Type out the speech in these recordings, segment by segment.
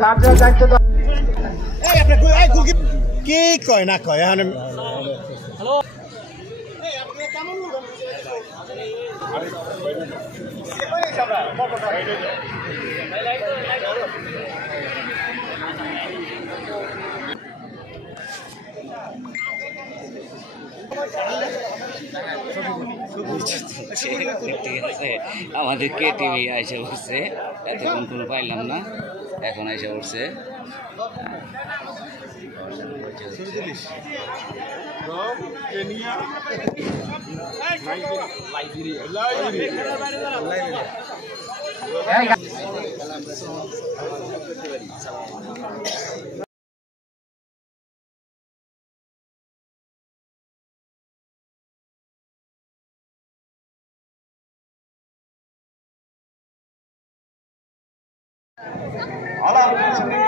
যার যার দায়িত্ব কি কয় না কয় এখন হ্যালো আমাদের কে টিভি আইসা উঠছে, এতক্ষণ কোনো পাইলাম না, এখন আইসা উঠছে।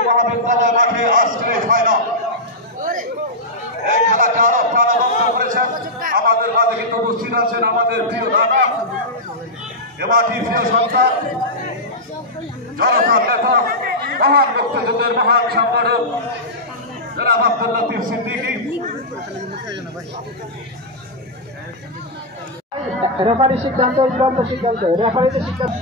মহাবিদ্যালয় মাঠে আজকের ফাইনাল এই খেলাকে আরো প্রাণবন্ত করেছেন। আমাদের মাঝে কিন্তু উপস্থিত আছেন আমাদের প্রিয় দাদা, এ মাটির প্রিয় সন্তান, জনতার নেতা, মহান মুক্তিযুদ্ধের মহান সংগঠক জনাব আব্দুল লতিফ সিদ্দিকী। রেফারি সিদ্ধান্ত, চূড়ান্ত সিদ্ধান্ত, রেফারিদের সিদ্ধান্ত।